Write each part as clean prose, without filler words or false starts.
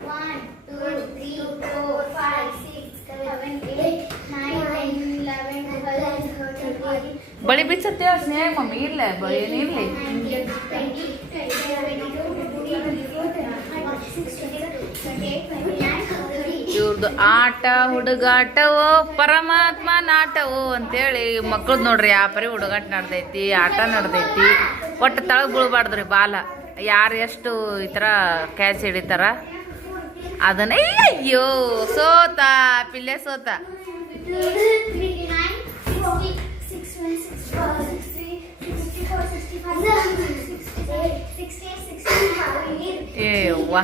1 2 3 4 5 6 7 8 9 10 11 12 13 ಬಳಿ ಬಿಚ್ಚತ್ತೆ ಸ್ನೇಹ ಮಮ್ಮಿ ಇಲ್ಲ ಬಳಿ ಏನಿರಲಿ ಇವ್ರದ್ದು ಆಟ ಹುಡುಗಾಟವೋ ಪರಮಾತ್ಮನ ಆಟವೋ ಅಂತೇಳಿ ಮಕ್ಳದ್ ನೋಡ್ರಿ ಆ ಪರಿ ಹುಡುಗಾಟ ನಡ್ದೈತಿ ಆಟ ನಡ್ದೈತಿ ಒಟ್ಟು ತಳಗ್ ಬೀಳ್ಬಾರ್ದ್ರಿ ಬಾಲ ಯಾರು ಎಷ್ಟು ಈ ಥರ ಕ್ಯಾಚ್ ಹಿಡಿತಾರ ಅದನ್ನ ಅಯ್ಯೋ ಸೋತ ಪಿಲ್ಲೆ ಸೋತ ಏವ್ವಾ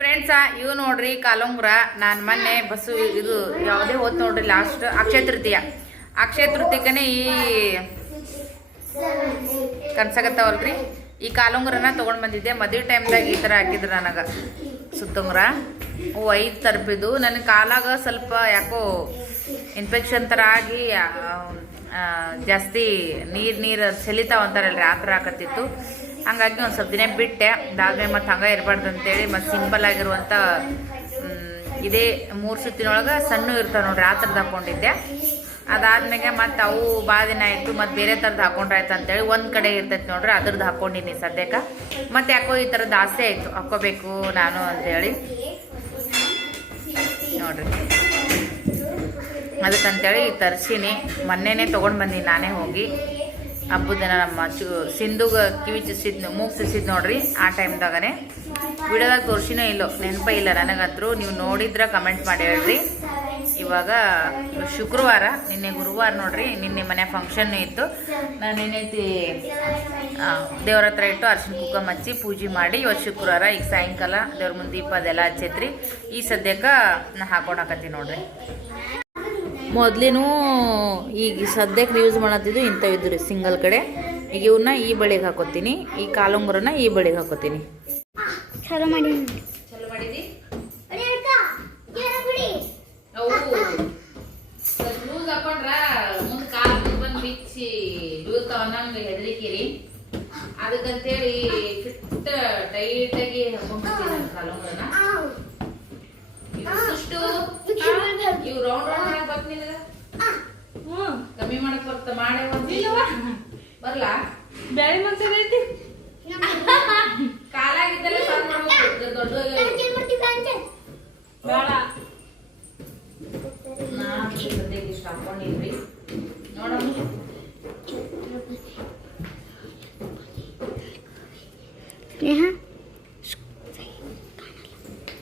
ಫ್ರೆಂಡ್ಸ ಇವು ನೋಡ್ರಿ ಕಾಲುಂಗ್ರ ನಾನು ಮೊನ್ನೆ ಬಸ್ಸು ಇದು ಯಾವುದೇ ಹೋದ್ ನೋಡ್ರಿ ಲಾಸ್ಟ್ ಅಕ್ಷಯ ತೃತೀಯಕ್ಕನೇ ಈ ಕನ್ಸಾಗತ್ತವಲ್ರಿ ಈ ಕಾಲುಂಗ್ರನ ತೊಗೊಂಡು ಬಂದಿದ್ದೆ ಮದುವೆ ಟೈಮ್ದಾಗ ಈ ಥರ ಹಾಕಿದ್ರು ನನಗೆ ಸುತ್ತುಂಗ್ರ 5 ತರಪಿದ್ದು ನನ್ನ ಕಾಲಾಗ ಸ್ವಲ್ಪ ಯಾಕೋ ಇನ್ಫೆಕ್ಷನ್ ಥರ ಆಗಿ ಜಾಸ್ತಿ ನೀರು ಚೆಲ್ಲಿತಾವ ಅಂತಾರಲ್ರಿ ಆ ಥರ ಆಕತ್ತಿತ್ತು ಹಂಗಾಗಿ ಒಂದು ಸ್ವಲ್ಪ ದಿನ ಬಿಟ್ಟೆ ಅದಾದ್ಮೇಲೆ ಮತ್ತು ಹಂಗೆ ಇರಬಾರ್ದು ಅಂತೇಳಿ ಮತ್ತು ಸಿಂಪಲ್ ಆಗಿರುವಂಥ ಇದೇ 3 ಸುತ್ತಿನೊಳಗೆ ಸಣ್ಣ ಇರ್ತಾವೆ ನೋಡ್ರಿ ಆ ಥರದ್ದು ಹಾಕ್ಕೊಂಡಿದ್ದೆ ಅದಾದ್ಮೇಲೆ ಮತ್ತು ಅವು ಭಾಳ ದಿನ ಆಯಿತು ಮತ್ತು ಬೇರೆ ಥರದ್ದು ಹಾಕೊಂಡ್ರಾಯ್ತು ಅಂತೇಳಿ ಒಂದು ಕಡೆ ಇರ್ತೈತೆ ನೋಡ್ರಿ ಅದ್ರದ್ದು ಹಾಕ್ಕೊಂಡಿನಿ ಸದ್ಯಕ್ಕೆ ಮತ್ತು ಯಾಕೋ ಈ ಥರದ್ದು ಆಸೆ ಆಯಿತು ಹಾಕ್ಕೋಬೇಕು ನಾನು ಅಂತೇಳಿ ನೋಡ್ರಿ ಅದಕ್ಕಂತೇಳಿ ತರಿಸೀನಿ ಮೊನ್ನೆನೇ ತೊಗೊಂಡು ಬಂದೀನಿ ನಾನೇ ಹೋಗಿ ಹಬ್ಬದ ದಿನ ನಮ್ಮ ಸಿಂಧುಗೆ ಕಿವಿ ಚುಸಿದ್ ಮೂಗು ಚುಸಿದ್ ನೋಡ್ರಿ ಆ ಟೈಮ್ದಾಗನೇ ವಿಡಿಯೋದಾಗ ತೋರಿಸಿನೋ ಇಲ್ಲೋ ನೆನಪ ಇಲ್ಲ ನನಗಂತರೂ ನೀವು ನೋಡಿದ್ರೆ ಕಮೆಂಟ್ ಮಾಡಿ ಹೇಳ್ರಿ ಇವಾಗ ಶುಕ್ರವಾರ ನಿನ್ನೆ ಗುರುವಾರ ನೋಡ್ರಿ ನಿನ್ನೆ ಮನೆ ಫಂಕ್ಷನ್ ಇತ್ತು ನಾನು ಏನೈತಿ ದೇವ್ರ ಹತ್ರ ಇಟ್ಟು ಅರ್ಶಿನ ಕುಂಕುಮ ಹಚ್ಚಿ ಪೂಜೆ ಮಾಡಿ ಇವತ್ತು ಶುಕ್ರವಾರ ಈಗ ಸಾಯಂಕಾಲ ದೇವ್ರ ಮುಂದೆ ದೀಪ ಅದೆಲ್ಲ ಹಚ್ಚೈತ್ರಿ ಈ ಸದ್ಯಕ್ಕೆ ನಾ ಹಾಕೊಂಡಾಕತ್ತೀನಿ ನೋಡ್ರಿ ಮೊದ್ಲಿನೂ ಈಗ ಸದ್ಯಕ್ಕೆ ಯೂಸ್ ಮಾಡತ್ತಿದ್ದು ಇಂಥವು ಇದ್ದು ರೀ ಸಿಂಗಲ್ ಕಡೆ ಈಗ ಇವನ್ನ ಈ ಬಳಿಗೆ ಹಾಕೋತೀನಿ ಈ ಕಾಲುಂಗ್ರನ ಈ ಬಳಿಗೆ ಹಾಕೋತೀನಿ ಚಲೋ ಮಾಡಿ ಚಲೋ ಮಾಡಿದಿ ಅವು ಲೂಸ್ ಹಾಕೊಂಡ್ರ ಮುಂದೆ ಕಾಲು ಬಂದು ಬಿಚ್ಚಿ ಬೀಳ್ತಾವ ನಂಗೆ ಹೆದರಿಕಿರಿ ಅದಕ್ಕಂತೇಳಿ ಫಿಟ್ ಟೈಟಾಗಿ ಹಾಕೊಂಡ್ಬಿಡ್ತೀನಿ ನಾನು ಕಾಲುಂಗ್ರನ ಇಷ್ಟು ಇವು ರೌಂಡ್ ಮಾಡಕ್ ಬರ್ತ ನಿನಗ ಕಮ್ಮಿ ಮಾಡಕ್ ಬರ್ತ ಮಾಡೇ ಬರ್ಲಾ ಬ್ಯಾಳಿ ಮನ್ಸದ ಐತಿ ಕಾಲಾಗಿದ್ದಲ್ಲ ಸಾಕು ಮಾಡ್ಬೇಕು ದೊಡ್ಡ ಬೇಡ ನಾ ಸದ್ಯಕ್ಕೆ ಇಷ್ಟ ಹಾಕೊಂಡಿದ್ವಿ ನೋಡಮ್ಮ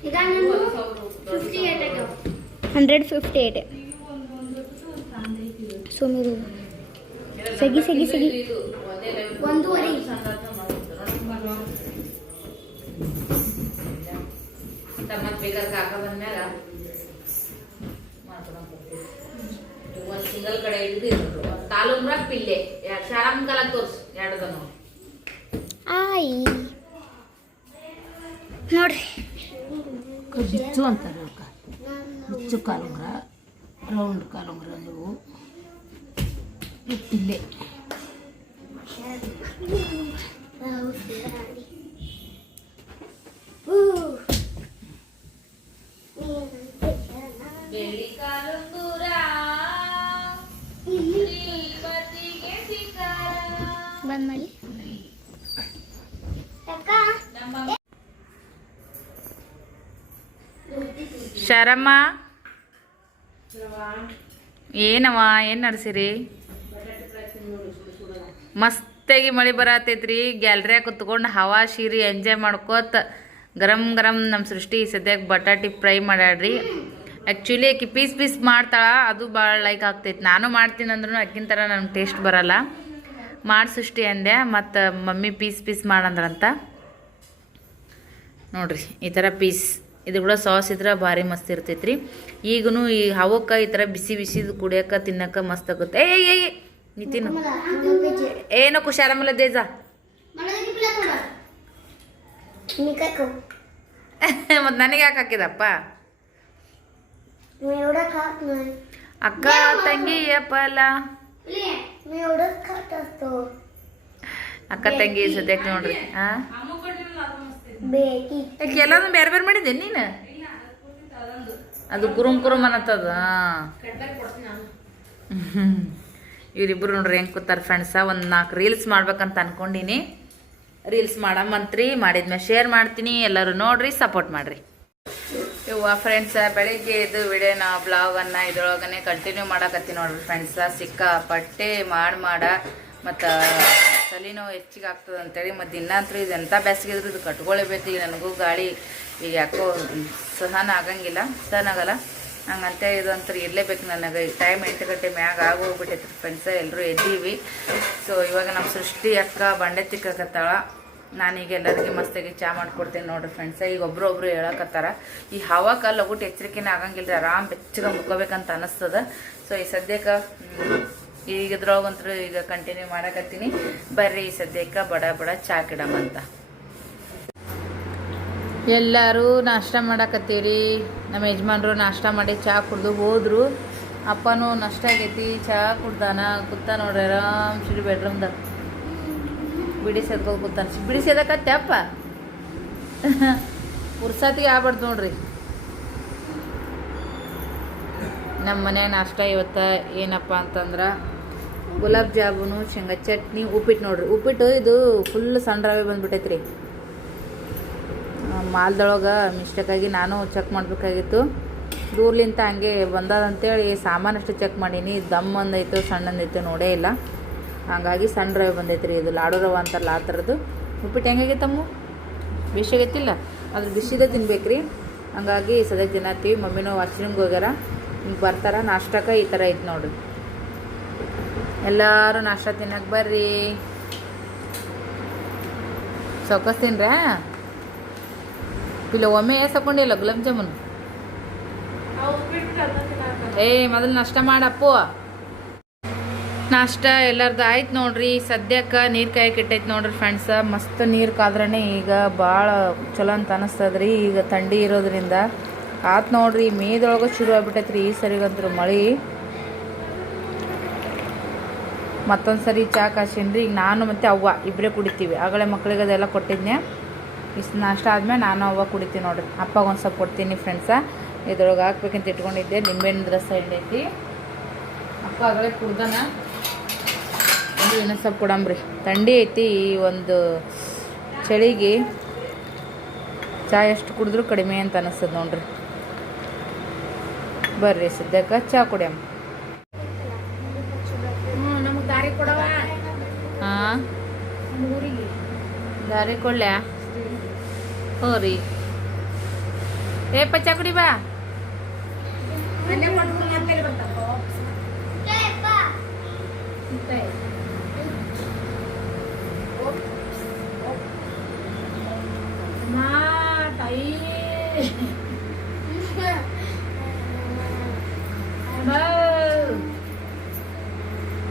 ಈಗ 158 ಸೋಮಿರು ಸಗಿ ಒಂದೂವರೆ ಮತ್ತೆ ಬೇಕಾದ್ರೆ ಕಾಕ ಬಂದ್ಮ್ಯಾಗ ಒಂದು ಸಿಂಗಲ್ ಕಡೆ ಹಿಡಿದು ಒಂದು ಕಾಲುಂಗ್ರ ಪಿಲ್ಲೆ ಶಾರಮ್ ಕಾಲ ತೋರ್ಸು ಎರಡದನು ಆಯ್ ನೋಡ್ರಿ ಬಿಚ್ಚು ಅಂತಾರೆ ಬಿಚ್ಚು ಕಾಲುಂಗ್ರ ರೌಂಡ್ ಕಾಲುಂಗ್ರ ನೀವು ಪಿಲ್ಲೆ ಬೆಳ್ಳಿ ಕಾಲುಂಗುರ ಶ್ರೀಪತಿಗೆ ಸಿಂಗಾರ ಬಂದ್ ಮಾಡಿ ಶರಮ್ಮ ಏನವ ಏನು ನಡೆಸಿರಿ ಮಸ್ತಾಗಿ ಮಳೆ ಬರತೈತ್ರಿ ಗ್ಯಾಲ್ರಿಯಾಗ ಕುತ್ಕೊಂಡು ಹವಾ ಶೀರಿ ಎಂಜಾಯ್ ಮಾಡ್ಕೋತ ಗರಂ ನಮ್ಮ ಸೃಷ್ಟಿ ಸದ್ಯಕ್ಕೆ ಬಟಾಟಿ ಫ್ರೈ ಮಾಡ್ಯಾಡ್ರಿ ಆ್ಯಕ್ಚುಲಿ ಆಕಿ ಪೀಸ್ ಮಾಡ್ತಾಳ ಅದು ಭಾಳ ಲೈಕ್ ಆಗ್ತೈತಿ ನಾನು ಮಾಡ್ತೀನಿ ಅಂದ್ರೂ ಅಕ್ಕಿನ ಥರ ನನಗೆ ಟೇಸ್ಟ್ ಬರಲ್ಲ ಮಾಡಿ ಸೃಷ್ಟಿ ಅಂದೆ ಮತ್ತು ಮಮ್ಮಿ ಪೀಸ್ ಮಾಡಂದ್ರಂತ ನೋಡ್ರಿ ಈ ಥರ ಪೀಸ್ ಇದು ಕೂಡ ಸಾಸ್ ಇದ್ರೆ ಭಾರಿ ಮಸ್ತ್ ಇರ್ತೈತ್ರಿ ಈಗೂ ಈ ಹವಕ್ಕೆ ಈ ಥರ ಬಿಸಿದು ಕುಡಿಯೋಕೆ ತಿನ್ನೋಕೆ ಮಸ್ತ್ ಆಗುತ್ತೆ ಏಯ್ ನಿತಿನು ಏನೋ ಖುಷಾರಮಲ್ಲ ದೇಜಾ ಮತ್ತು ನನಗೆ ಯಾಕೆ ಹಾಕಿದಪ್ಪ ಅಕ್ಕ ತಂಗಿ ಫಲ ಅಕ್ಕ ತಂಗಿ ಸದ್ಯಕ್ಕೆ ನೋಡ್ರಿ ಯಾಕೆ ಎಲ್ಲಾನು ಬೇರೆ ಬೇರೆ ಮಾಡಿದ್ದೆ ನೀನು? ಅದು ಕುರುಮ್ ಅನ್ನತ್ತದ. ಇವರಿಬ್ರು ನೋಡ್ರಿ ಹೆಂಗೆ ಕೂತಾರ ಫ್ರೆಂಡ್ಸ. ಒಂದು 4 ರೀಲ್ಸ್ ಮಾಡ್ಬೇಕಂತ ಅನ್ಕೊಂಡಿನಿ. ರೀಲ್ಸ್ ಮಾಡಮ್ಮಂತ್ರಿ, ಮಾಡಿದ್ಮೇಲೆ ಶೇರ್ ಮಾಡ್ತೀನಿ. ಎಲ್ಲರೂ ನೋಡ್ರಿ, ಸಪೋರ್ಟ್ ಮಾಡ್ರಿ. ಇವ ಫ್ರೆಂಡ್ಸ ಬೆಳಿಗ್ಗೆ ಇದು ವಿಡಿಯೋನ ಬ್ಲಾಗನ್ನು ಇದ್ರೊಳಗನೆ ಕಂಟಿನ್ಯೂ ಮಾಡಕತ್ತೀನಿ ನೋಡ್ರಿ ಫ್ರೆಂಡ್ಸ. ಸಿಕ್ಕಾಪಟ್ಟೆ ಮಾಡ ಮತ್ತು ತಲೆನೋವು ಹೆಚ್ಚಿಗೆ ಆಗ್ತದೆ ಅಂತೇಳಿ. ಮತ್ತು ದಿನಂತರೂ ಇದು ಎಂಥ ಬೇಸಿಗೆದ್ರು ಇದು ಕಟ್ಕೊಳ್ಳೇಬೇಕು. ಈಗ ನನಗೂ ಗಾಳಿ ಈಗ ಯಾಕೋ ಸಹನ ಆಗಲ್ಲ. ಹಂಗಂತೇಳಿ ಇದು ಅಂತ ಇರಲೇಬೇಕು ನನಗೆ. ಟೈಮ್ 8 ಗಂಟೆ ಮ್ಯಾಗ ಆಗೋಗ್ಬಿಟ್ಟೈತಿ ಫ್ರೆಂಡ್ಸ. ಎಲ್ಲರೂ ಎದ್ದೀವಿ. ಸೊ ಇವಾಗ ನಮ್ಮ ಸೃಷ್ಟಿ ಅಕ್ಕ ಬಂಡೆ ತಿಕ್ಕಕತ್ತಾಳ. ನಾನೀಗ ಎಲ್ಲರಿಗೆ ಮಸ್ತಾಗಿ ಚಹಾ ಮಾಡ್ಕೊಡ್ತೀನಿ ನೋಡ್ರಿ ಫ್ರೆಂಡ್ಸ. ಈಗ ಒಬ್ರೊಬ್ರು ಹೇಳಕತ್ತಾರ ಈ ಹವಾಕ ಲಗುಟ್ ಎಚ್ಚರಿಕೆನೇ ಆಗಂಗಿಲ್ಲ, ಆರಾಮ್ ಬೆಚ್ಚಗ ಮುಕ್ಕೋಬೇಕಂತ ಅನಿಸ್ತದ. ಸೊ ಈ ಸದ್ಯಕ್ಕೆ ಈಗ ಇದ್ರೊಳಗಂತೂ ಈಗ ಕಂಟಿನ್ಯೂ ಮಾಡಕತ್ತೀನಿ. ಬರ್ರಿ ಈ ಸದ್ಯಕ್ಕೆ ಬಡ ಚಹಾ ಕಿಡಮಂತ. ಎಲ್ಲರೂ ನಾಷ್ಟ ಮಾಡಕತ್ತೀರಿ. ನಮ್ಮ ಯಜಮಾನ್ರು ನಾಷ್ಟ ಮಾಡಿ ಚಹಾ ಕುಡ್ದು ಹೋದ್ರು. ಅಪ್ಪನೂ ನಾಷ್ಟ ಆಗೈತಿ, ಚಹಾ ಕುಡ್ದಾನ ಕೂತ ನೋಡ್ರಿ ಆರಾಮ್ ಸಿಡಿ ಬೆಡ್ರೂಮ್ದಾಗ ಬಿಡಿ ಸೇದ್ಕೊಂಡು ಕೂತಾನ. ಬಿಡಿ ಸೇದಕತ್ತೆ ಅಪ್ಪ ಪುರ್ಸತಿಗೆ ಆಗ್ಬಾರ್ದು ನೋಡ್ರಿ. ನಮ್ಮ ಮನ್ಯಾಗ ನಾಷ್ಟ ಇವತ್ತು ಏನಪ್ಪ ಅಂತಂದ್ರೆ ಗುಲಾಬ್ ಜಾಮೂನು, ಶೇಂಗಾ ಚಟ್ನಿ, ಉಪ್ಪಿಟ್ಟು ನೋಡ್ರಿ. ಉಪ್ಪಿಟ್ಟು ಇದು ಫುಲ್ ಸಣ್ಣ ರವೆ ಬಂದ್ಬಿಟ್ಟೈತ್ರಿ. ಮಾಲ್ದೊಳಗೆ ಮಿಸ್ಟೇಕಾಗಿ ನಾನು ಚೆಕ್ ಮಾಡಬೇಕಾಗಿತ್ತು. ದೂರ್ಲಿಂತ ಹಂಗೆ ಬಂದದಂತೇಳಿ ಸಾಮಾನಷ್ಟು ಚೆಕ್ ಮಾಡೀನಿ. ದಮ್ ಒಂದೈತು ಸಣ್ಣದೈತು ನೋಡೇ ಇಲ್ಲ. ಹಾಗಾಗಿ ಸಣ್ಣ ರವೆ ಬಂದೈತ್ರಿ. ಇದು ಲಾಡು ರವೆ ಅಂತಾರಲ್ಲ ಆ ಥರದ್ದು. ಉಪ್ಪಿಟ್ಟು ಹೆಂಗಾಗೈತಮ್ಮ? ಬಿಸಿ ಆಗೈತಿಲ್ಲ, ಅದ್ರ ಬಿಸಿದ ತಿನ್ಬೇಕ್ರಿ. ಹಂಗಾಗಿ ಸದ್ಯಕ್ಕೆ ತಿನ್ನತ್ತೀವಿ. ಮಮ್ಮಿನೂ ವಾಶ್ರೂಮ್ಗೆ ಹೋಗ್ಯಾರ, ಹಿಂಗೆ ಬರ್ತಾರ. ನಾಷ್ಟಕ್ಕೆ ಈ ಥರ ಐತೆ ನೋಡ್ರಿ. ಎಲ್ಲರೂ ನಾಷ್ಟ ತಿನ್ನಕ್ಕೆ ಬರ್ರಿ. ಸೌಕಸ್ ತಿನ್ರಾ? ಇಲ್ಲ ಒಮ್ಮೆ ಸಕೊಂಡಿಲ್ಲ ಗುಲಾಬ್ ಜಾಮೂನು. ಮೊದಲು ನಾಷ್ಟ ಮಾಡಪ್ಪು. ನಾಷ್ಟ ಎಲ್ಲರದ್ದು ಆಯ್ತು ನೋಡ್ರಿ. ಸದ್ಯಕ್ಕೆ ನೀರು ಕಾಯಕ್ಕೆ ಇಟ್ಟೈತೆ ನೋಡ್ರಿ ಫ್ರೆಂಡ್ಸ. ಮಸ್ತ್ ನೀರು ಕಾದ್ರೇ ಈಗ ಭಾಳ ಚಲೋ ಅಂತ ಅನಿಸ್ತದ್ರಿ. ಈಗ ಥಂಡಿ ಇರೋದ್ರಿಂದ ಆತು ನೋಡ್ರಿ. ಮೇದೊಳಗೆ ಶುರು ಆಗ್ಬಿಟ್ಟೈತ್ರಿ ಈ ಸರಿಗಂತೂ ಮಳೆ. ಮತ್ತೊಂದು ಸರಿ ಚಹಾ ಕಾಸಿನ್ರಿ. ಈಗ ನಾನು ಮತ್ತು ಅವ್ವ ಇಬ್ಬರೇ ಕುಡಿತೀವಿ. ಆಗಲೇ ಮಕ್ಳಿಗೆ ಅದೆಲ್ಲ ಕೊಟ್ಟಿದ್ನೆ. ಇಷ್ಟು ನಾಷ್ಟ ಆದ್ಮೇಲೆ ನಾನು ಅವ್ವ ಕುಡಿತೀನಿ ನೋಡ್ರಿ. ಅಪ್ಪಗೊಂದು ಸ್ವಲ್ಪ ಕೊಡ್ತೀನಿ ಫ್ರೆಂಡ್ಸ. ಇದ್ರೊಳಗೆ ಹಾಕ್ಬೇಕಂತ ಇಟ್ಕೊಂಡಿದ್ದೆ. ನಿಂಬೆಹಣ್ಣು ರಸ ಹಿಡೈತಿ. ಅಪ್ಪ ಆಗಲೇ ಕುಡ್ದಾನ. ಇನ್ನೂ ಸ್ವಲ್ಪ ಕೊಡಂಬ್ರಿ. ಥಂಡಿ ಐತಿ. ಈ ಒಂದು ಚಳಿಗೆ ಚಹಾ ಎಷ್ಟು ಕುಡಿದ್ರೂ ಕಡಿಮೆ ಅಂತ ಅನಿಸ್ತದೆ ನೋಡ್ರಿ. ಬರ್ರಿ ಸದ್ಯಕ್ಕೆ ಚಹಾ ಕುಡಿಯಮ್ಮ. ನಮಗೆ ದಾರಿ ಕೊಡವ. ಹಾಂ ದಾರಿ ಕೊಡ್ಲ್ಯಾ? ಹ್ಞೂ ರೀ. ಚಾ ಕುಡಿ ಬಾ.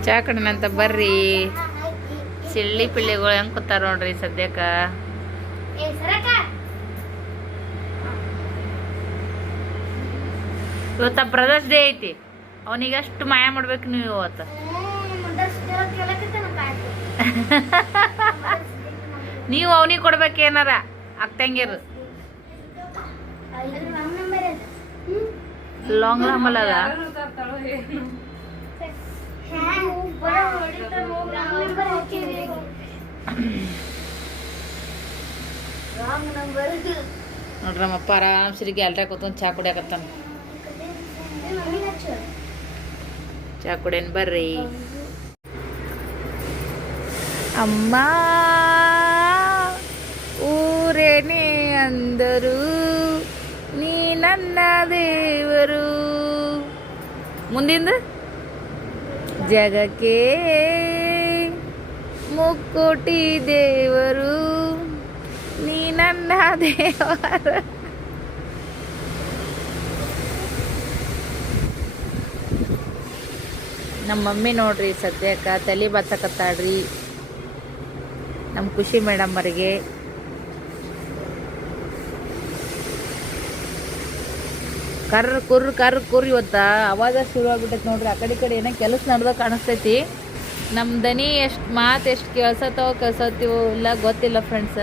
ಚಾ ಕಡಿಮೆ ಬರ್ರಿ. ಸಿಳ್ಳಿ ಪಿಳ್ಳಿಗಳು ಹೆಂಗೆ ಕೂತಾರ ನೋಡ್ರಿ ಸದ್ಯಕ್ಕೆ. ಇವತ್ತ ಬ್ರದರ್ಸ್ ಡೇ ಐತಿ. ಅವನಿಗೆ ಅಷ್ಟು ಮಾಯ ಮಾಡ್ಬೇಕು ನೀವು ಇವತ್ತು. ನೀವು ಅವನಿಗೆ ಕೊಡ್ಬೇಕೇನಾರ ಅಕ್ಕಂಗಿರು. ಲಾಂಗ್ ನಂಬರ್ ಅದ. ನೋಡ್ರಿ ನಮ್ಮಪ್ಪ ಆರಾಮ್ ಸಿರಿ ಗ್ಯಾಲ್ರಿ ಕೂತ್ಕೊಂಡು ಚಾ ಕುಡಿಯಾಕತ್ತಾನ. ಚಾ ಕುಡಿಯನ್ ಬರ್ರಿ. ಅಮ್ಮ ಊರೇನೇ ಅಂದರು ನೀ ನನ್ನ ದೇವರು. ಮುಂದಿಂದ ಜಗಕ್ಕೆ ಮುಕ್ಕೋಟಿ ದೇವರು ನೀ ನನ್ನ ದೇವರ. ನಮ್ಮ ಮಮ್ಮಿ ನೋಡ್ರಿ ಸದ್ಯಕ್ಕೆ ತಲೆ ಬತ್ತಕತ್ತಾಳ್ರಿ ನಮ್ಮ ಖುಷಿ ಮೇಡಮ್ ಅವರಿಗೆ. ಕರ್ರ ಇವತ್ತ ಅವಾಜ ಶುರು ಆಗ್ಬಿಟ್ಟೈತಿ ನೋಡ್ರಿ. ಆ ಕಡೆ ಏನೋ ಕೆಲಸ ನಡೆದ ಕಾಣಿಸ್ತೈತಿ. ನಮ್ಮ ದನಿ ಎಷ್ಟು ಮಾತು ಎಷ್ಟು ಕೇಳ್ಸತ್ತವೋ ಇಲ್ಲ ಗೊತ್ತಿಲ್ಲ ಫ್ರೆಂಡ್ಸ.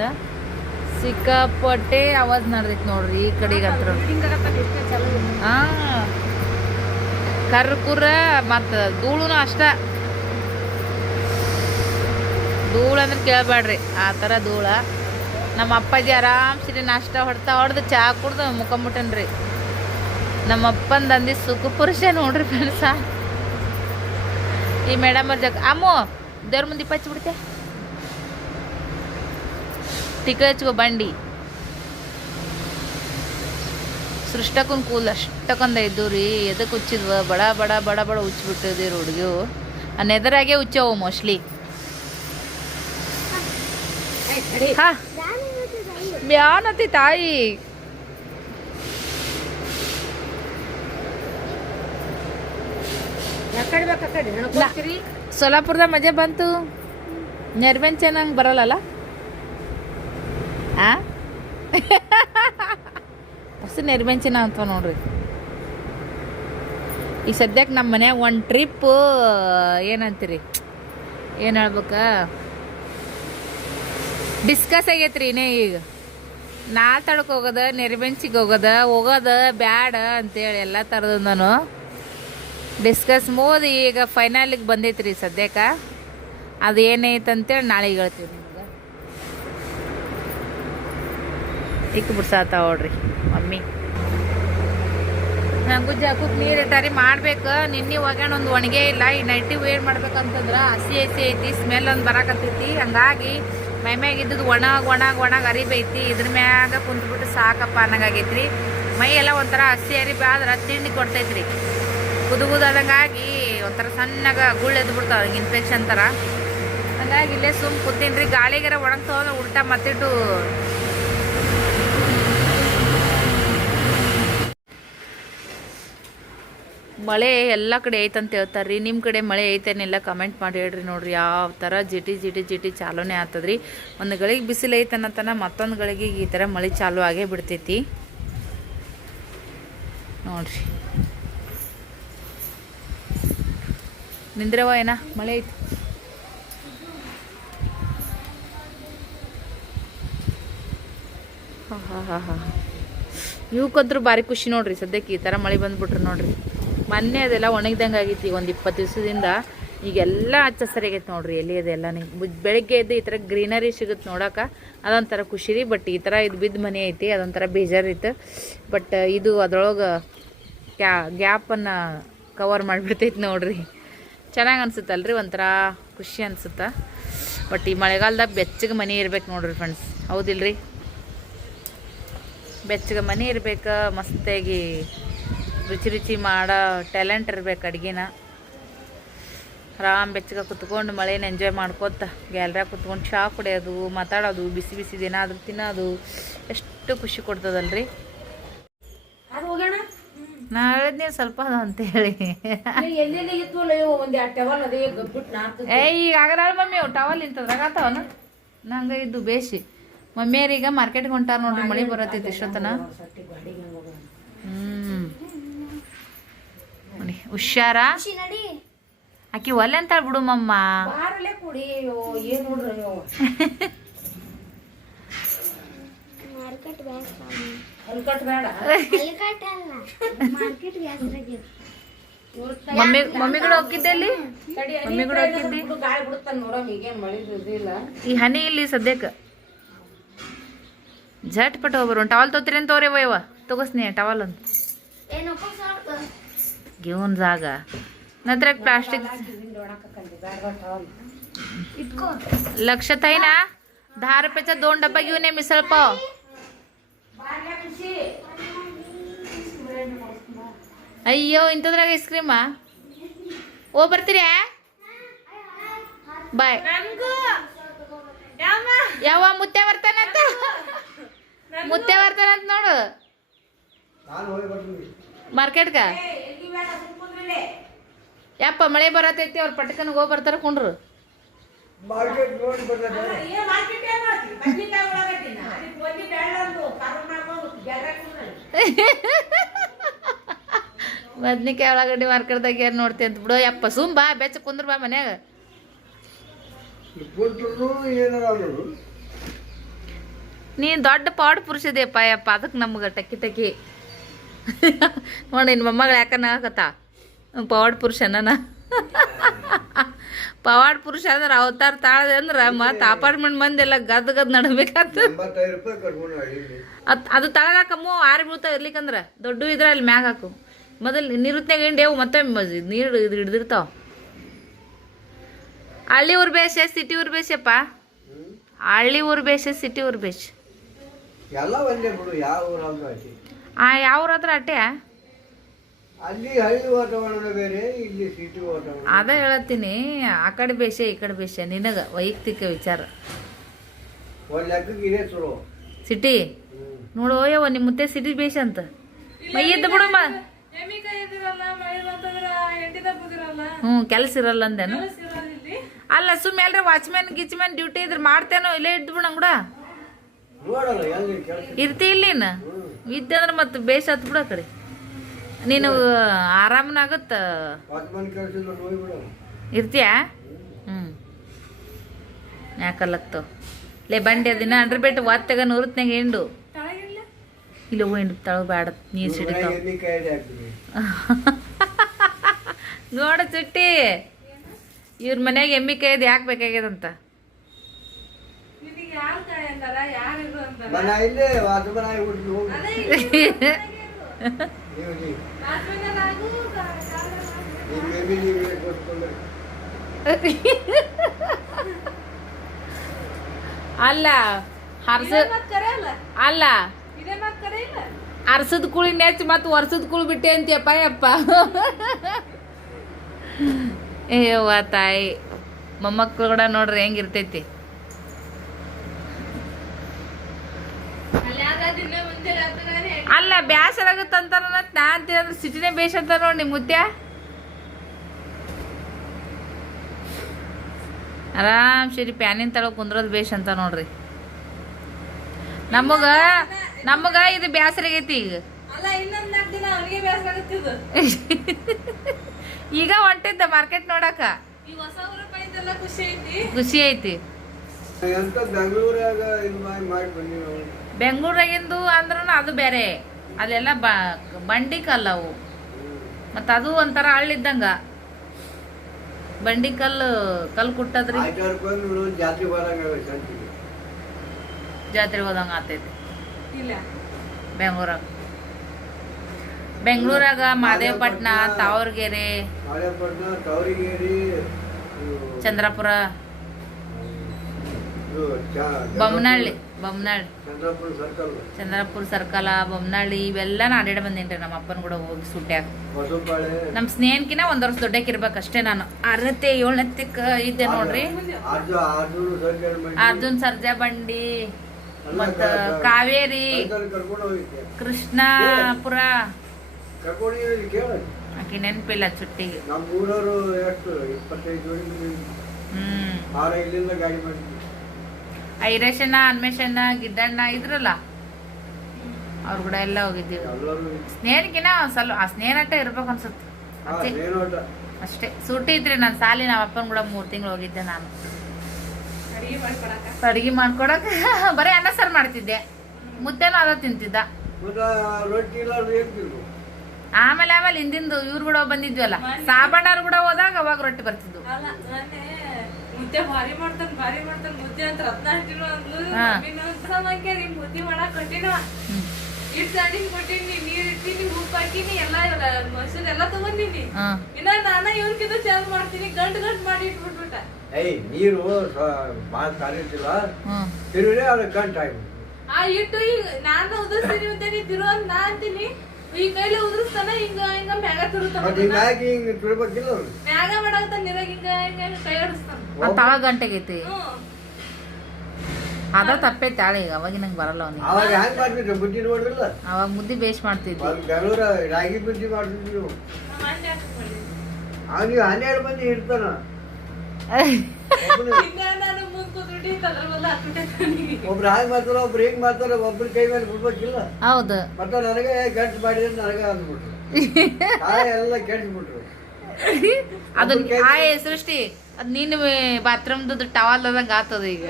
ಸಿಕ್ಕಾಪಟ್ಟೆ ಆವಾಜ್ ನಡೆದೈತಿ ನೋಡ್ರಿ ಈ ಕಡೆಗೆ ಹತ್ರ ಹಾ ಕರ್ಕುರ ಮತ್ತು ಧೂಳುನು ಅಷ್ಟ ಧೂಳು ಅಂದ್ರೆ ಕೇಳಬೇಡ್ರಿ ಆ ಥರ ಧೂಳ. ನಮ್ಮ ಅಪ್ಪಾಜಿ ಆರಾಮ್ಸಿರಿ ನಾಷ್ಟ ಹೊಡೆದು ಚಹಾ ಕುಡ್ದು ಮುಖಂಬಿಟ್ಟನ್ರಿ. ನಮ್ಮ ಅಪ್ಪಂದು ಅಂದಿ ಸುಖ ಪುರುಷ ನೋಡ್ರಿ ಫ್ರೆಂಡ್ಸ. ಈ ಮೇಡಮ್ ಅವ್ರ ಜಗ ಅಮ್ಮು ದೇವ್ರ ಮುಂದೆ ಪಚ್ಚಿ ಬಿಡ್ತೆ ಟಿಕ ಹಚ್ಕೋ ಬಂಡಿ ಸೃಷ್ಟಕ್ಕನ್ ಕೂಲ್ ಅಷ್ಟಕ್ಕೊಂದ ಇದ್ದು ರೀ ಎದಕ್ಕೆ ಹುಚ್ಚಿದ್ವ ಬಡ ಬಡ ಬಡ ಬಡ ಹುಚ್ಚಿಬಿಟ್ಟಿದ್ದೀರಿ ಹುಡುಗಿವು. ಆ ನೆದರಾಗೆ ಹುಚ್ಚವು ಮೋಸ್ಟ್ಲಿ. ಹಾ ಬ್ಯಾನತಿ ತಾಯಿ ಸೋಲಾಪುರದಾಗ ಮಜಾ ಬಂತು. ನೆರ್ವೆಂಚ ನಂಗೆ ಬರಲ್ಲಲ್ಲ ಆ ಹೊಸ ನೆರ್ವೆಂಚಿನ ಅಂತ ನೋಡ್ರಿ. ಈಗ ಸದ್ಯಕ್ಕೆ ನಮ್ಮ ಮನ್ಯಾಗ ಒಂದು ಟ್ರಿಪ್ ಏನಂತೀರಿ ಏನು ಹೇಳ್ಬೇಕ ಡಿಸ್ಕಸ್ ಆಗೈತ್ರಿ ಇನ್ನೇ. ಈಗ ನಾಲ್ತಡಕ್ಕೆ ಹೋಗೋದ ನೆರ್ವೆಂಚಿಗೆ ಹೋಗೋದ ಬ್ಯಾಡ ಅಂತೇಳಿ ಎಲ್ಲ ಥರದ್ದು ನಾನು ಡಿಸ್ಕಸ್ ಮೋದಿ ಈಗ ಫೈನಲಿಗೆ ಬಂದೈತ್ರಿ ಸದ್ಯಕ್ಕೆ. ಅದು ಏನೈತೆ ಅಂತೇಳಿ ನಾಳೆಗೆ ಹೇಳ್ತೀವಿ ನಿಮ್ಗೆ. ಇಕ್ ಬಿಡ್ಸಾತಾವ ನೋಡ್ರಿ ಮಮ್ಮಿ. ನಂಗೂ ಜಾಕಕ್ಕೆ ನೀರು ಇಟ್ಟಾರಿ ಮಾಡ್ಬೇಕು. ನಿನ್ನೆ ಒಗ್ಯಾಣ ಒಂದು ಒಣಗೇ ಇಲ್ಲ. ಈ ನೈಟಿ ವೇರ್ ಮಾಡ್ಬೇಕಂತಂದ್ರೆ ಹಸಿ ಐತಿ ಸ್ಮೆಲ್ ಒಂದು ಬರಾಕತ್ತೈತಿ. ಹಂಗಾಗಿ ಮೈಮ್ಯಾಗ ಇದ್ದದ್ದು ಒಣಗ ಅರಿಬೈತಿ. ಇದ್ರ ಮ್ಯಾಗ ಕುಂತ್ಬಿಟ್ಟು ಸಾಕಪ್ಪ ಅನ್ನಂಗಾಗೈತ್ರಿ. ಮೈ ಎಲ್ಲ ಒಂಥರ ಹಸಿ ಅರಿಬಿ ಆದ್ರೆ ತಿಂಡಿ ಕೊಡ್ತೈತ್ರಿ. ಕುದುಗುದಂಗಾಗಿ ಒಂಥರ ಸಣ್ಣಗ ಗುಳ್ಳೆದ್ದು ಬಿಡ್ತಾವ ಇನ್ಫೆಕ್ಷನ್ ಥರ. ಹಂಗಾಗಿ ಇಲ್ಲೇ ಸುಮ್ಮ ಕೂತೀನಿ ರೀ. ಗಾಳಿಗೆರ ಒಣಗ್ತಾವ ಉಲ್ಟಾ ಮತ್ತಿಟ್ಟು ಮಳೆ ಎಲ್ಲ ಕಡೆ ಐತಂತ ಹೇಳ್ತಾರೆ ರೀ. ನಿಮ್ಮ ಕಡೆ ಮಳೆ ಐತೇನೆಲ್ಲ ಕಮೆಂಟ್ ಮಾಡಿ ಹೇಳ್ರಿ. ನೋಡ್ರಿ ಯಾವ ಥರ ಜಿಟಿ ಚಾಲೂನೇ ಆಗ್ತದ್ರಿ. ಒಂದು ಗಳಿಗೆ ಬಿಸಿಲು ಐತನತನ ಮತ್ತೊಂದು ಗಳಿಗೆ ಈ ಥರ ಮಳೆ ಚಾಲು ಆಗೇ ಬಿಡ್ತೈತಿ ನೋಡ್ರಿ. ನಿಂದ್ರವ ಏನ ಮಳೆ ಐತಿ. ಹಾ ಇವಕ್ಕಂತೂ ಭಾರಿ ಖುಷಿ ನೋಡ್ರಿ. ಸದ್ಯಕ್ಕೆ ಈ ಥರ ಮಳೆ ಬಂದ್ಬಿಟ್ರಿ ನೋಡ್ರಿ. ಮೊನ್ನೆ ಅದೆಲ್ಲ ಒಣಗಿದಂಗೆ ಆಗೈತಿ ಒಂದು 20 ದಿವಸದಿಂದ. ಈಗೆಲ್ಲ ಹಚ್ಚ ಸರಿಯಾಗೈತೆ ನೋಡ್ರಿ. ಎಲ್ಲಿ ಅದೆಲ್ಲನೇ ಬೆಳಗ್ಗೆ ಎದ್ದು ಈ ಥರ ಗ್ರೀನರಿ ಸಿಗುತ್ತೆ ನೋಡೋಕೆ ಅದೊಂಥರ ಖುಷಿ ರೀ. ಬಟ್ ಈ ಥರ ಇದು ಬಿದ್ದ ಮನೆ ಐತಿ ಅದೊಂಥರ ಬೇಜಾರಿತ್ತು. ಬಟ್ ಇದು ಅದ್ರೊಳಗೆ ಗ್ಯಾಪನ್ನು ಕವರ್ ಮಾಡಿಬಿಡ್ತೈತಿ ನೋಡ್ರಿ. ಚೆನ್ನಾಗಿ ಅನ್ಸುತ್ತಲ್ರಿ, ಒಂಥರ ಖುಷಿ ಅನ್ಸುತ್ತೆ. ಬಟ್ ಈ ಮಳೆಗಾಲದಾಗ ಬೆಚ್ಚಗೆ ಮನೆ ಇರ್ಬೇಕು ನೋಡ್ರಿ ಫ್ರೆಂಡ್ಸ್, ಹೌದಿಲ್ರಿ? ಬೆಚ್ಚಗೆ ಮನೆ ಇರ್ಬೇಕು, ಮಸ್ತಾಗಿ ರುಚಿ ಮಾಡೋ ಟ್ಯಾಲೆಂಟ್ ಇರ್ಬೇಕು ಅಡುಗೆನ. ಆರಾಮ್ ಬೆಚ್ಚಗೆ ಕುತ್ಕೊಂಡು ಮಳೆನ ಎಂಜಾಯ್ ಮಾಡ್ಕೋತ ಗ್ಯಾಲ್ರ್ಯಾಗ ಕುತ್ಕೊಂಡು ಚಹಾ ಕುಡಿಯೋದು, ಮಾತಾಡೋದು, ಬಿಸಿ ಬಿಸಿದು ಏನಾದರೂ ತಿನ್ನೋದು ಎಷ್ಟು ಖುಷಿ ಕೊಡ್ತದಲ್ರಿ. ನಾ ಹೇಳಿದ್ನಿ ಸ್ವಲ್ಪ ಅದು ಅಂತೇಳಿ. ಈಗ ಆಗಲ್ಲ ಮಮ್ಮಿ, ಟವಲ್ ಇಂಥದ್ರಾಗತ್ತವನ ನಂಗೆ ಇದ್ದು ಬೇಸಿ. ಮಮ್ಮಿಯರೀಗ ಮಾರ್ಕೆಟ್ಗೆ ಹೊಂಟಾರ ನೋಡ್ರಿ, ಮಳೆ ಬರತ್ತೈತಿ ಇಷ್ಟೊತ್ತನ. ಹುಷಾರ ಆಕಿ ಒಲ್ಲೆ ಅಂತಾಳ ಬಿಡು ಮಮ್ಮ. ಮಮ್ಮಿ ಕೂಡ ಹೋಗಿದ್ದೆ ಅಲ್ಲಿ, ಮಮ್ಮಿ ಕೂಡ ಹೋಗಿದ್ದಿ. ಈ ಹನಿ ಇಲ್ಲಿ ಸದ್ಯಕ್ಕೆ झट पट होबर टॉवल तोत्रे तोरे वयव तोगसनी टॉवल ಅಂತ घेऊन जागा नंतर एक प्लास्टिक लक्षात आहे ना. 10 रुपयाचा 2 डब्बा घेऊन ये मिसळ पाव. ಅಯ್ಯೋ ಇಂಥದ್ರಾಗ ಐಸ್ ಕ್ರೀಮಾ ಓ ಬರ್ತೀರಾ ಬಾಯ್. ಯಾವ ಮುತ್ತೆ ಬರ್ತಾನಂತ ನೋಡು ಮಾರ್ಕೆಟ್ಗ. ಯಪ್ಪ ಮಳೆ ಬರತೈತಿ, ಅವ್ರ ಪಟ್ಕನ್ ಹೋಗಿ ಬರ್ತಾರ ಕುಂಡ್ರು. ಬದ್ನಿಕಾಯಿ ಒಳಗಡ್ಡಿ ಮಾರ್ಕೆಟ್ದಾಗ ಏನ್ ನೋಡ್ತಿ ಅಂತ ಬಿಡು. ಯಪ್ಪ ಸುಮ್ ಬಾ, ಬೆಚ್ಚ ಕುಂದ್ರ ಬಾ ಮನ್ಯಾಗ. ನೀನು ದೊಡ್ಡ ಪಾಡ್ ಪುರುಷದೇಪ್ಪ ಯಪ್ಪ ಅದಕ್ಕೆ ನಮ್ಗೆ ಟಕ್ಕಿ ನೋಡಿ ನಿನ್ನ ಮೊಮ್ಮಗಳು ಯಾಕನ್ನ ಆಗತ್ತ ಪವಾಡ್ ಪುರುಷನ ಪವಾಡ್ ಪುರುಷ ಅಂದ್ರೆ ಅವತಾರ ತಾಳದೆ ಅಂದ್ರೆ ಮತ್ತೆ ಅಪಾರ್ಟ್ಮೆಂಟ್ ಮಂದಿ ಎಲ್ಲ ಗದ್ ನಡಬೇಕಾಗ್ತದೆ. ಅದು ತಳಗಾಕಮ್ಮು ಆರಿ ಬೀಳ್ತಾವ ಇರ್ಲಿಕ್ಕಂದ್ರೆ ದೊಡ್ಡ ಇದ್ರೆ ಅಲ್ಲಿ ಮ್ಯಾಗ ಹಾಕು. ಮೊದಲು ನೀರುತ್ನಾಗ ಹಿಂಡಿ ಅವು ಮತ್ತೆ ನೀರು ಹಿಡ್ದಿರ್ತಾವ. ಹಳ್ಳಿ ಊರು ಬೇಷ ಸಿಟಿ ಊರು ಬೇಷಪ್ಪ. ಹಳ್ಳಿ ಊರು ಬೇಷ ಸಿಟಿ ಊರು ಬೇಷ ಎಲ್ಲ ಒಂದೇ ಬಿಡು. ಯಾವ ಯಾವ ಊರಾದ್ರೆ ಅಟ್ಟೆ ಅಲ್ಲಿ ಹಳ್ಳಿ ವಾತಾವರಣ ಬೇರೆ, ಇಲ್ಲಿ ಸಿಟಿ ವಾತಾವರಣ. ಅದ ಹೇಳತ್ತೀನಿ, ಆ ಕಡೆ ಬೇಷ ಈ ಕಡೆ ಬೇಷ ನಿನಗ ವೈಯಕ್ತಿಕ ವಿಚಾರ. ಒಂದ್ ಲೆಕ್ಕಕ್ಕೆ ಇದೆ ಚಲೋ ಸಿಟಿ ನೋಡು ಯವ್ವ ನಿಮ್ಮ ಮುತ್ತೆ ಸಿಟಿ ಬೇಷ ಅಂತ ಮೈ ಎದ್ದು ಬಿಡು ಕೆಲಸ ಇರಲ್ಲ ಅಂದೇನು. ಅಲ್ಲ ಸುಮ್ಮ ಎಲ್ರ ವಾಚ್ಮ್ಯಾನ್ ಗಿಚ್ಮ್ಯಾನ್ ಡ್ಯೂಟಿ ಇದ್ರೆ ಮಾಡ್ತೇನೋ ಇಲ್ಲೇ ಇದ್ದು ಬಿಡ ಕೂಡ ನೋಡಲ್ಲ ಎಲ್ಲಿ ಕೆಲಸ ಇರ್ತಿ ಇಲ್ಲಿನ ಇದ್ದೆ ಅಂದ್ರೆ ಮತ್ತೆ ಬೇಷ ಹತ್ ಬಿಡ ಕಡೆ ನೀನು ಆರಾಮನಾಗತ್ತ ಕೆಲಸ ನೋಡಿ ಬಿಡ ಇರ್ತೀಯ. ಯಾಕಲ್ಲಕ್ತವ ಲೇ ಬಂಡಿ ಅದಿನ ಅಂಡ್ರ ಬಿಟ್ಟು ಒತ್ತಗ ನೂರತ್ನಾಗ ಹಿಂಡು ಇಲ್ಲ ಹಿಂಡು ತಳ ಬೇಡ ನೀರು ಸಿಡಿತಾವ ನೋಡ ಚುಟ್ಟಿ ಇವ್ರ ಮನ್ಯಾಗ ಎಮ್ಮಿ ಕೈದು ಯಾಕೆ ಬೇಕಾಗ್ಯದಂತ. ಇಲ್ಲೇ ವಾಸಮನ ಅಲ್ಲ ಅಲ್ಲ ಅರ್ಸದ ಕುಳಿ ನೆಚ್ಚ ಮತ್ತು ವರ್ಷದ ಕುಳಿ ಬಿಟ್ಟೆ ಅಂತೀಯಪ್ಪ ಯಪ್ಪ. ಏವ್ವ ತಾಯಿ ಮೊಮ್ಮಕ್ಕಳು ಕೂಡ ನೋಡ್ರಿ ಹೆಂಗಿರ್ತೈತಿ. ಅಲ್ಲ ಬ್ಯಾಸರ ಆಗತ್ತಂತಾರ ನಾ ಅಂತೀನಂದ್ರೆ ಸಿಟಿನೇ ಬೇಷ ಅಂತ ನೋಡಿ ನಿಮ್ಮ ಮುತ್ಯ. ಆರಾಮ್ ಸರಿ ಪ್ಯಾನಿನ ತಳಗ ಕುಂದ್ರೋದು ಬೇಷ ಅಂತ ನೋಡ್ರಿ. ನಮಗ ಇದು ಬ್ಯಾಸರ ಆಗೈತಿ ಈಗ ಹೊಂಟಿದ್ದ ಮಾರ್ಕೆಟ್ ನೋಡಕ ಖುಷಿ ಐತಿ. ಬೆಂಗಳೂರಾಗಿಂದು ಅಂದ್ರ ಅದು ಬೇರೆ, ಅಲ್ಲೆಲ್ಲ ಬಂಡಿ ಕಲ್ಲು ಅವು ಮತ್ತ ಅದು ಒಂಥರ ಹಳ್ಳಿದ್ದಂಗ ಬಂಡಿ ಕಲ್ಲು ಕುಟ್ಟದ್ರಿ ಜಾತ್ರೆ ಹೋದಂಗ ಆತೈತಿ. ಬೆಂಗಳೂರಾಗ ಮಾದೇವಪಟ್ನ, ತಾವರ್ಗೆರೆ, ಚಂದ್ರಪುರ, ಬೊಮ್ಮನಹಳ್ಳಿ ಚಂದ್ರಪುರ ಸರ್ಕಲ್, ಬೊಮ್ಮನಹಳ್ಳಿ ಇವೆಲ್ಲ ಅಡ್ಯಾಡ ಬಂದೇನ್ರಿ. ನಮ್ಮ ಅಪ್ಪನ ಕೂಡ ಹೋಗಿ ಸುಟ್ಟ್ಯಾಗ ನಮ್ಮ ಸ್ನೇಹನ್ಕಿನ ಒಂದ್ ವರ್ಷ ದೊಡ್ಡಕ್ಕಿರ್ಬೇಕಷ್ಟೇ. ನಾನು 6ನೇ 7ನೇಕ್ಕ ಇದ್ದೆ ನೋಡ್ರಿ. ಅರ್ಜುನ್ ಸರ್ಜಾ ಬಂಡಿ ಮತ್ತ ಕಾವೇರಿ, ಕೃಷ್ಣಾಪುರ ಆಕಿ ನೆನಪಿಲ್ಲ ಚುಟ್ಟಿಗೆ. ಐರೇಶಣ್ಣ, ಅನ್ಮೇಶಣ್ಣ, ಗಿಡ್ಡಣ್ಣ ಇದ್ರಲ್ಲ ಅವ್ರ ಕೂಡ ಎಲ್ಲ ಹೋಗಿದ್ದೀವಿ. ಸ್ನೇಹಕ್ಕಿನ ಸ್ವಲ್ಪ ಆ ಸ್ನೇಹಟ ಇರ್ಬೇಕು ಅನ್ಸುತ್ತೆ ಅಷ್ಟೇ. ಸೂಟಿ ಇದ್ರಿ ನನ್ನ ಸಾಲಿ ನಮ್ಮ ಅಪ್ಪನ ಕೂಡ 3 ತಿಂಗಳು ಹೋಗಿದ್ದೆ ನಾನು ಅಡಿಗೆ ಮಾಡ್ಕೊಡಕ್. ಬರೀ ಅನ್ನ ಸಾರು ಮಾಡ್ತಿದ್ದೆ, ಮುದ್ದೆನೂ ಅದ ತಿಂತಿದ್ದ. ಆಮೇಲೆ ಹಿಂದಿಂದು ಇವ್ರು ಕೂಡ ಬಂದಿದ್ವಲ್ಲ, ಸಾಬಣ್ಣವ್ರು ಕೂಡ ಹೋದಾಗ ಅವಾಗ ರೊಟ್ಟಿ ಬರ್ತಿದ್ವು. ಮುದ್ದೆ ಭಾರಿ ಮಾಡ್ತಾನ ಮುದ್ದೆ ಅಂತ ರತ್ನ ಮುದ್ದೆ ಮಾಡಕ್ ಕೊಟ್ಟಿನ ಇಟ್ಟು ಅಡಿಗೆ ಕೊಟ್ಟಿನಿ, ನೀರ್ ಇಟ್ಟಿನಿ, ಉಪ್ಪು ಹಾಕಿನಿ, ಎಲ್ಲ ಮೊಸರು ಎಲ್ಲ ತಗೊಂಡಿನಿ. ಇನ್ನ ನಾನ ಇವ್ರಕಿಂತ ಚಂದ ಮಾಡ್ತೀನಿ, ಗಂಟ್ ಮಾಡಿ ಇಟ್ಬಿಟ್ಬಿಟ್ಟ. ನೀರು ಬಾಳ ಕಾಲಿಟ್ಟಿಲ್ಲ ಅದ ಗಂಟ್ ಆಗಿ ಆ ಇಟ್ಟು ಈಗ ನಾನು ಉದುರ್ಸ್ತೀನಿ ಅಂತೇನಿ ತಿರು ಅಂತ ನಾ ಅಂತೀನಿ. ಈ ಕೈಲಿ ಉದುರಿಸ್ತಾನ ಹಿಂಗ ಹಿಂಗ ಮ್ಯಾಗ ತಿರುತ್ತಾನ, ಮ್ಯಾಗ ಮಾಡಾಕತ್ತಾನ, ನೀರಾಗ ಹಿಂಗ ಹಿಂಗ ಕೈ ಆಡಿಸ್ತಾನ. ತಾಳ ಗಂಟೆಗೈತಿ ಅದ ತಪ್ಪೈತಿ ತಾಳೆ. ಈಗ ಅವಾಗ ನಂಗೆ ಬರಲ್ಲ ಅವ್ನಿಗೆ. ಅವಾಗ ಹ್ಯಾಂಗ ಮಾಡ್ತಿದ್ರು ಬುದ್ಧಿ ನೋಡ್ರಿಲ್ಲ. ಅವಾಗ ಮುದ್ದೆ ಬೇಸ್ ಮಾಡ್ತಿದ್ವಿ. ಬೆಂಗಳೂರ ರಾಗಿ ಬುದ್ಧಿ ಮಾಡ್ತಿದ್ರು. ನೀವು 12 ಮಂದಿ ಇರ್ತಾನ. ಒಬ್ರು ಹಾಗೆ ಮಾಡ್ತಾರ, ಒಬ್ರು ಹಿಂಗ್ ಮಾಡ್ತಾರ, ಒಬ್ರು ಕೈ ಮೇಲೆ ಬಿಡ್ಬೇಕಿಲ್ಲ. ಹೌದು. ಮತ್ತೆ ನನಗೆ ಗಂಟು ಮಾಡಿದ್ರೆ ನನಗೆ ಅಂದ್ಬಿಟ್ರು, ಎಲ್ಲ ಕೆಡ್ಸ್ಬಿಟ್ರು. ಅದನ್ನ ಸೃಷ್ಟಿ ಅದ್ ನೀನು ಬಾತ್ರೂಮ್ದು ಟವಲ್ ಅದಂಗ ಆತದ. ಈಗ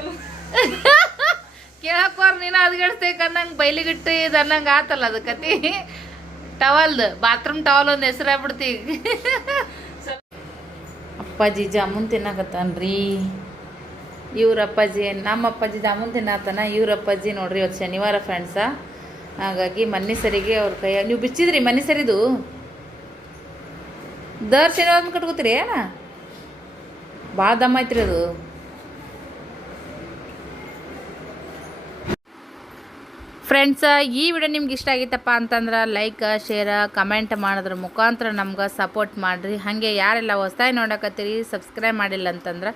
ಕೇಳಕ್ಕೋರ್ ನೀನು ಅದ್ಗಡ್ಸ್ತೇಕ ಅನ್ನಂಗೆ ಬೈಲಿಗಿಟ್ಟು ಇದು ಅನ್ನಂಗೆ ಆತಲ್ಲ ಅದು ಕತಿ ಟವಲ್ದು ಬಾತ್ರೂಮ್ ಟವಲ್ ಒಂದು ಹೆಸರಾಗ್ಬಿಡ್ತಿ ಅಪ್ಪಾಜಿ ಜಾಮೂನ್ ತಿನ್ನಕತ್ತಾನ್ರಿ. ಇವ್ರ ಅಪ್ಪಾಜಿ ನಮ್ಮ ಅಪ್ಪಾಜಿ ಜಾಮೂನ್ ತಿನ್ನತ್ತಾನ. ಇವ್ರ ಅಪ್ಪಾಜಿ ನೋಡ್ರಿ ಇವತ್ತು ಶನಿವಾರ ಫ್ರೆಂಡ್ಸ, ಹಾಗಾಗಿ ಮನೆ ಸರಿಗೆ ಅವ್ರ ಕೈಯಾಗ ನೀವು ಬಿಚ್ಚಿದ್ರಿ ಮನೆ ಸರಿದು ದರ್ ಶನಿವಾರ ಕಟ್ಕೋತೀರಿ ಏನ ಭಾಳ ದಮ್ಮ ಐತ್ರಿ ಅದು. ಫ್ರೆಂಡ್ಸ ಈ ವಿಡಿಯೋ ನಿಮ್ಗೆ ಇಷ್ಟ ಆಗಿತ್ತಪ್ಪ ಅಂತಂದ್ರೆ ಲೈಕ್ ಶೇರ್ ಕಮೆಂಟ್ ಮಾಡೋದ್ರ ಮುಖಾಂತರ ನಮ್ಗೆ ಸಪೋರ್ಟ್ ಮಾಡಿರಿ. ಹಾಗೆ ಯಾರೆಲ್ಲ ಹೊಸ್ದಾಗಿ ನೋಡಕತ್ತೀರಿ ಸಬ್ಸ್ಕ್ರೈಬ್ ಮಾಡಿಲ್ಲ ಅಂತಂದ್ರೆ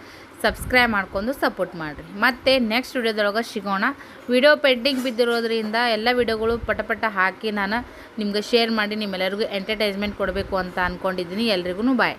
ಸಬ್ಸ್ಕ್ರೈಬ್ ಮಾಡ್ಕೊಂಡು ಸಪೋರ್ಟ್ ಮಾಡಿರಿ. ಮತ್ತು ನೆಕ್ಸ್ಟ್ ವಿಡಿಯೋದೊಳಗೆ ಸಿಗೋಣ. ವಿಡಿಯೋ ಪೆಂಡಿಂಗ್ ಬಿದ್ದಿರೋದ್ರಿಂದ ಎಲ್ಲ ವಿಡಿಯೋಗಳು ಪಟ ಹಾಕಿ ನಾನು ನಿಮ್ಗೆ ಶೇರ್ ಮಾಡಿ ನಿಮ್ಮೆಲ್ಲರಿಗೂ ಎಂಟರ್ಟೈನ್ಮೆಂಟ್ ಕೊಡಬೇಕು ಅಂತ ಅಂದ್ಕೊಂಡಿದ್ದೀನಿ. ಎಲ್ರಿಗೂ ಬಾಯ್.